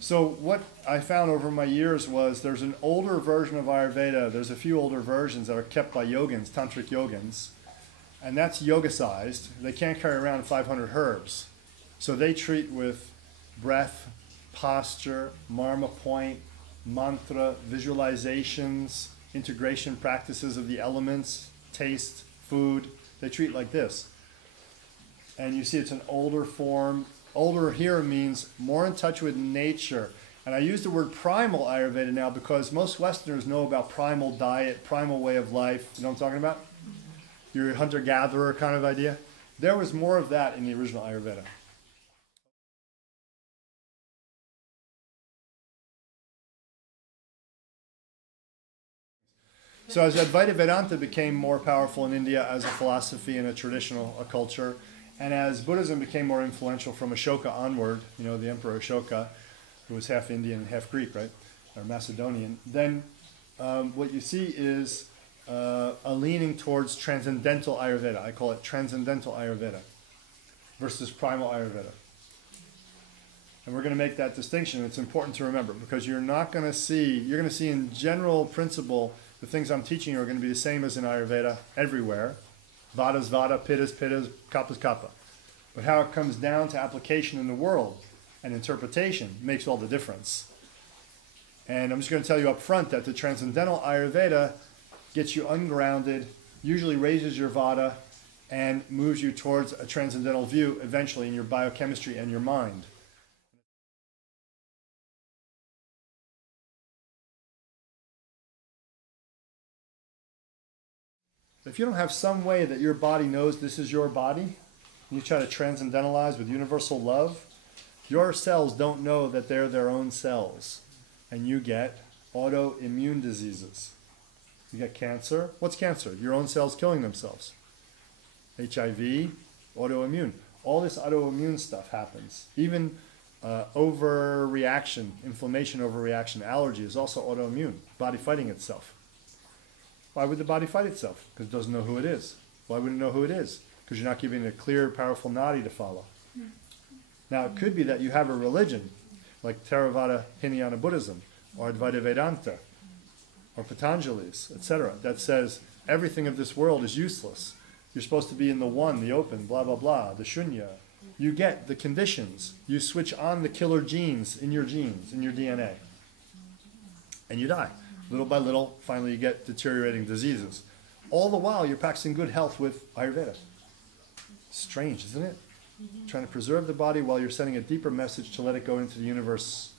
So what I found over my years was there's an older version of Ayurveda. There's a few older versions that are kept by yogins, tantric yogins, and that's yoga-sized. They can't carry around 500 herbs. So they treat with breath, posture, marma point, mantra, visualizations, integration practices of the elements, taste, food. They treat like this. And you see it's an older form. Older here means more in touch with nature. And I use the word primal Ayurveda now because most Westerners know about primal diet, primal way of life. You know what I'm talking about? Your hunter-gatherer kind of idea. There was more of that in the original Ayurveda. So as Advaita Vedanta became more powerful in India as a philosophy and a traditional culture, and as Buddhism became more influential from Ashoka onward, you know, the Emperor Ashoka, who was half Indian and half Greek, right, or Macedonian, then what you see is a leaning towards transcendental Ayurveda. I call it transcendental Ayurveda versus primal Ayurveda. And we're going to make that distinction. It's important to remember because you're not going to see, you're going to see in general principle, the things I'm teaching you are going to be the same as in Ayurveda everywhere. Vada's Vada, Pitta's Pitta, Kappa's Kappa. But how it comes down to application in the world and interpretation makes all the difference. And I'm just going to tell you up front that the transcendental Ayurveda gets you ungrounded, usually raises your Vada, and moves you towards a transcendental view eventually in your biochemistry and your mind. If you don't have some way that your body knows this is your body, and you try to transcendentalize with universal love, your cells don't know that they're their own cells. And you get autoimmune diseases. You get cancer. What's cancer? Your own cells killing themselves. HIV, autoimmune. All this autoimmune stuff happens. Even overreaction, inflammation overreaction, allergy is also autoimmune. Body fighting itself. Why would the body fight itself? Because it doesn't know who it is. Why wouldn't it know who it is? Because you're not giving it a clear, powerful nadi to follow. Now, it could be that you have a religion, like Theravada Hinayana Buddhism, or Advaita Vedanta, or Patanjali's, etc., that says everything of this world is useless. You're supposed to be in the one, the open, blah, blah, blah, the shunya. You get the conditions. You switch on the killer genes, in your DNA, and you die. Little by little, finally you get deteriorating diseases. All the while, you're practicing good health with Ayurveda. Strange, isn't it? Trying to preserve the body while you're sending a deeper message to let it go into the universe,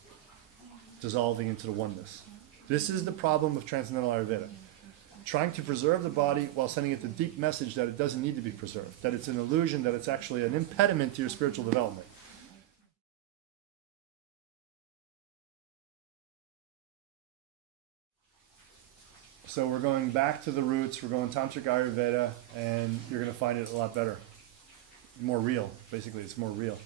dissolving into the oneness. This is the problem of transcendental Ayurveda. Trying to preserve the body while sending it the deep message that it doesn't need to be preserved, that it's an illusion, that it's actually an impediment to your spiritual development. So we're going back to the roots, we're going Tantric Ayurveda, and you're going to find it a lot better. More real, basically, it's more real.